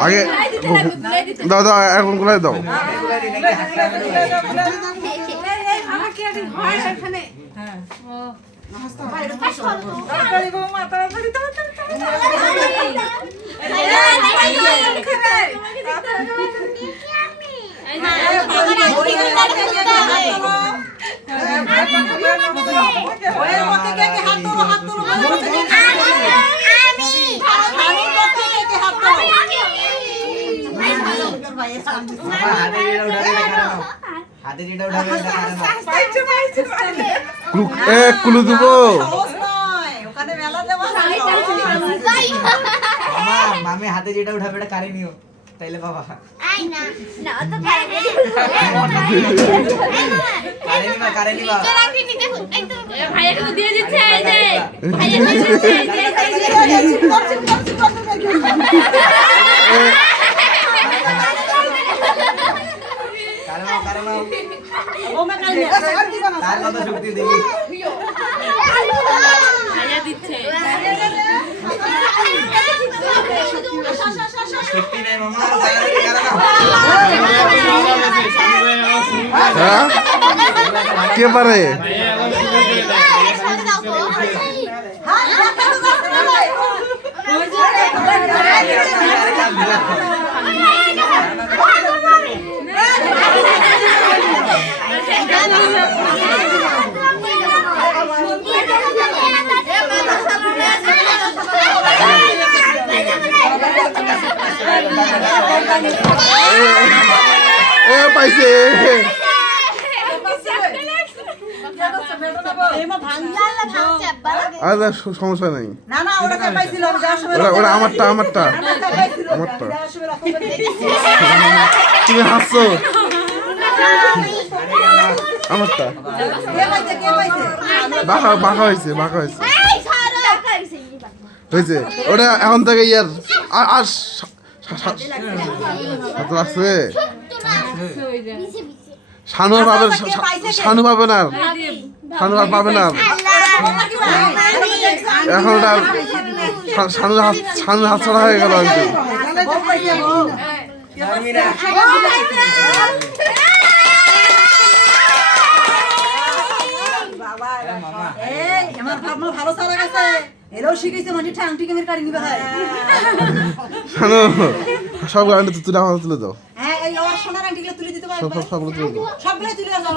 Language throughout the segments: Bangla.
আগে দাও দাও এখন গুলাই দাও। কুলু দেবো মামি হাতে যেটা উঠাবে এটা কারে নিও তাইলে বাবা কারে নিবা ভাইয়াকে দিয়ে দিচ্ছে এই যে তার কত শক্তি দেখি ভাইয়া দিচ্ছে শক্তি নাই মামা হ্যাঁ কে পারে পাইছে সমস্যা নাই ওরা আমারটা তুমি হাসছো আমারটা বাঁকা হয়েছে হয়েছে ওটা এখন থেকে ইয়ার আর আছে শানু পাবে না এখন ওটা শানু হাত ছাড়া হয়ে গেল আর কি ভালো সারা গেছে এরাও শিখেছে মানে ঠ্যাংটি কেমন কাটি নিবে হয় শানু সব গাড়ি তুলে আমার তুলে দাও হ্যাঁ এই ওর সোনার আংটিগুলো তুলে দিতে পারবে সবগুলো তুলে দাও সবগুলো তুলে দাও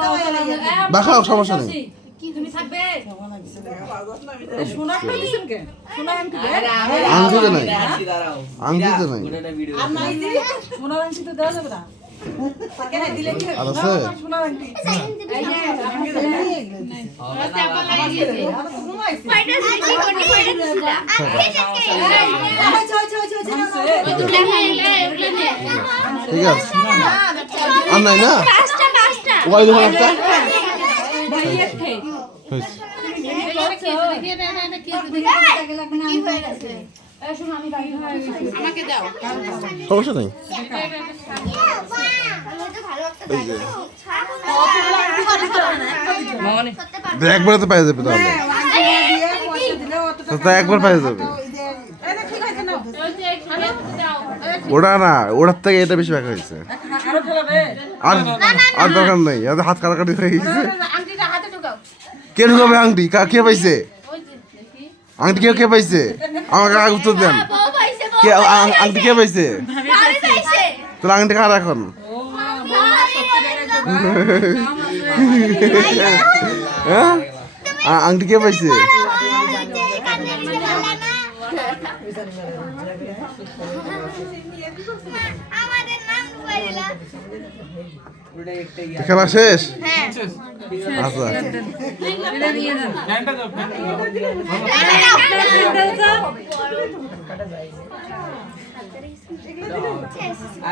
বাঁকাও সমস্যা নেই কি তুমি থাকবে সোনার পেয়েছেন কে সোনার আংটি আংটিতে নাই আর নাই দিবি সোনার আংটি তো দেওয়া যাবে না কেন দিলে কি আর আছে সোনার আংটি এই যে চাপা লাগিয়ে দিয়েছে কয়টা দিছি কোনি কয়টা দিছিলা ঠিক আছে আর নাই না পাঁচটা ওই দেখো একটা আমাকে দাও সমস্যা নেই একবার তো পাই যাবে তাহলে একবার পাই যাবে ওটা না ওটার থেকে এটা বেশি ব্যাখ্যা হয়েছে আর দরকার নেই হাত কাটাকাটি হয়ে গেছে কে ঢুকাবে আংটি কে পাইছে আংটি কে পাইছে আমাকে আগে উত্তর দেন কে আংটি কে পাইছে তোর আংটি কার এখন হ্যাঁ আংটি কে পাইছে খেলা শেষ আচ্ছা